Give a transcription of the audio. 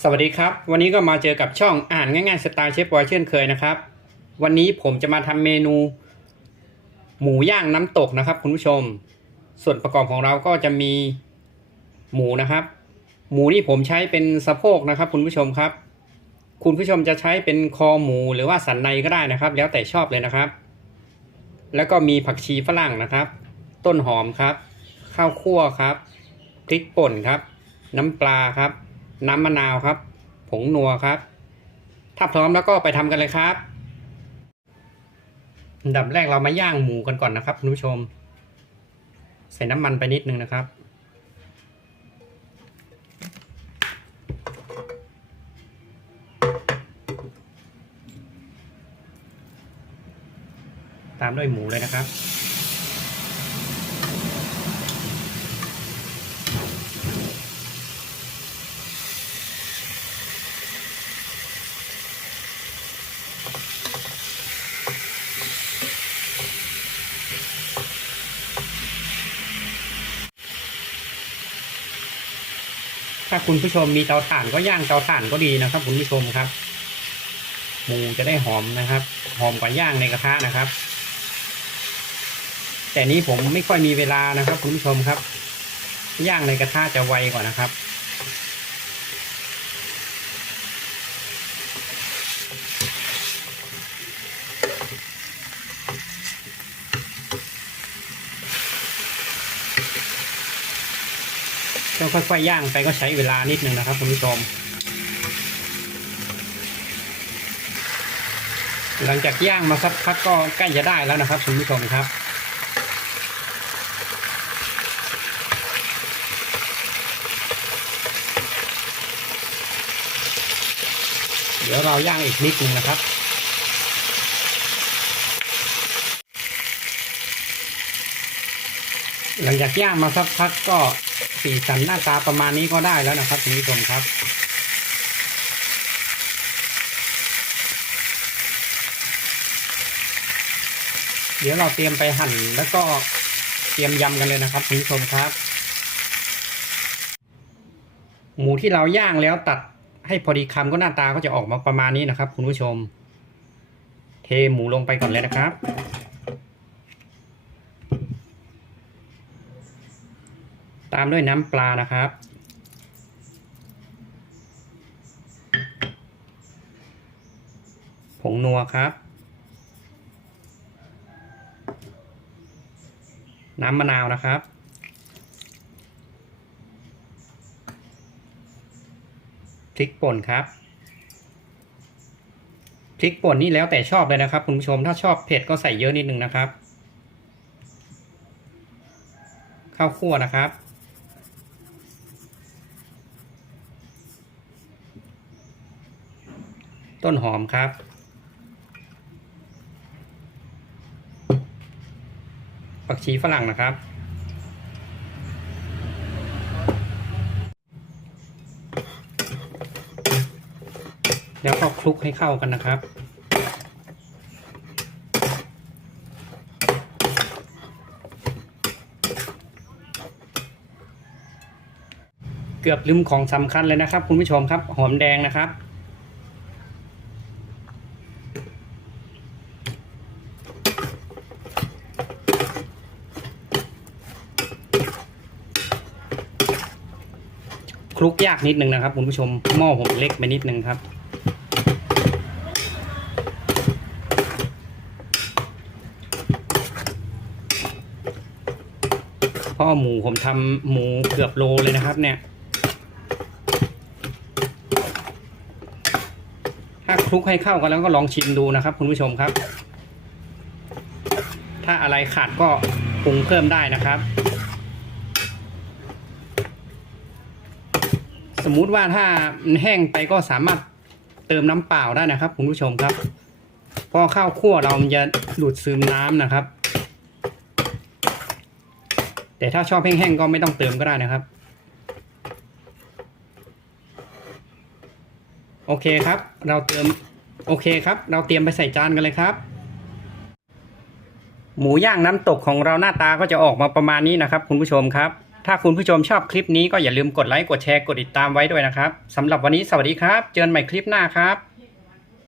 สวัสดีครับ วันนี้ก็มาเจอกับช่องอ่านง่ายๆสไตล์เชฟบอยเช่นเคยนะครับ วันนี้ผมจะมาทำเมนู หมูย่างน้ำตกนะครับ คุณผู้ชม ส่วนประกอบของเราก็จะมีหมูนะครับ หมูนี่ผมใช้เป็นสะโพกนะครับ คุณผู้ชมครับ คุณผู้ชมจะใช้เป็นคอหมูหรือว่าสันในก็ได้นะครับ แล้วแต่ชอบเลยนะครับ แล้วก็มีผักชีฝรั่งนะครับ ต้นหอมครับ ข้าวคั่วครับพริกป่นครับ น้ำปลาครับ น้ำมะนาวครับ ผงนัวครับ ถ้าพร้อมแล้วก็ไปทำกันเลยครับอันดับแรกเรามาย่างหมูกันก่อนนะครับคุณผู้ชม ใส่น้ำมันไปนิดนึงนะครับตามด้วยหมูเลยนะครับ ถ้าคุณผู้ชมมีเตาถ่านก็ย่างเตาถ่านก็ดีนะครับ คุณผู้ชมครับ หมูจะได้หอมนะครับ หอมกว่าย่างในกระทะนะครับ แต่นี้ผมไม่ค่อยมีเวลานะครับ คุณผู้ชมครับ ย่างในกระทะจะไวกว่านะครับ ต้องค่อยๆย่างไปก็ใช้เวลานิดนึงนะครับคุณผู้ชม หลังจากย่างมาสักพักก็ใกล้จะได้แล้วนะครับคุณผู้ชมครับเดี๋ยวเราย่างอีกนิดนึงนะครับ หลังจากย่างมาสักพักก็ สีสันหน้าตาประมาณนี้ก็ได้แล้วนะครับคุณผู้ชมครับ เดี๋ยวเราเตรียมไปหั่นแล้วก็เตรียมยำกันเลยนะครับคุณผู้ชมครับ หมูที่เราย่างแล้วตัดให้พอดีคำก็หน้าตาก็จะออกมาประมาณนี้นะครับ คุณผู้ชม เทหมูลงไปก่อนเลยนะครับ ตามด้วยน้ำปลานะครับ ผงนัวครับ น้ำมะนาวนะครับ พริกป่นครับพริกป่นนี่แล้วแต่ชอบเลยนะครับคุณผู้ชมถ้าชอบเผ็ดก็ใส่เยอะนิดนึงนะครับ ข้าวคั่วนะครับ ต้นหอมครับ ผักชีฝรั่งนะครับ แล้วก็คลุกให้เข้ากันนะครับเกือบลืมของสำคัญเลยนะครับ คุณผู้ชมครับ หอมแดงนะครับ คลุกยากนิดนึงนะครับคุณผู้ชมหม้อผมเล็กไปนิดนึงครับพราะหมูผมทำหมูเกือบโลเลยนะครับ เนี่ย ถ้าคลุกให้เข้ากันแล้วก็ลองชิมดูนะครับ คุณผู้ชมครับ ถ้าอะไรขาดก็ปรุงเพิ่มได้นะครับ สมมุติว่าถ้ามันแห้งไปก็สามารถเติมน้ำเปล่าได้นะครับคุณผู้ชมครับพราะข้าวคั่วเรามันจะดูดซึมน้ำนะครับ แต่ถ้าชอบแห้งๆก็ไม่ต้องเติมก็ได้นะครับ โอเคครับ เราเติมโอเคครับ เราเตรียมไปใส่จานกันเลยครับ หมูย่างน้ำตกของเราหน้าตาก็จะออกมาประมาณนี้นะครับ คุณผู้ชมครับ ถ้าคุณผู้ชมชอบคลิปนี้ก็อย่าลืมกดไลค์กดแชร์กดติดตามไว้ด้วยนะครับสำหรับวันนี้สวัสดีครับ เจอกันใหม่คลิปหน้าครับ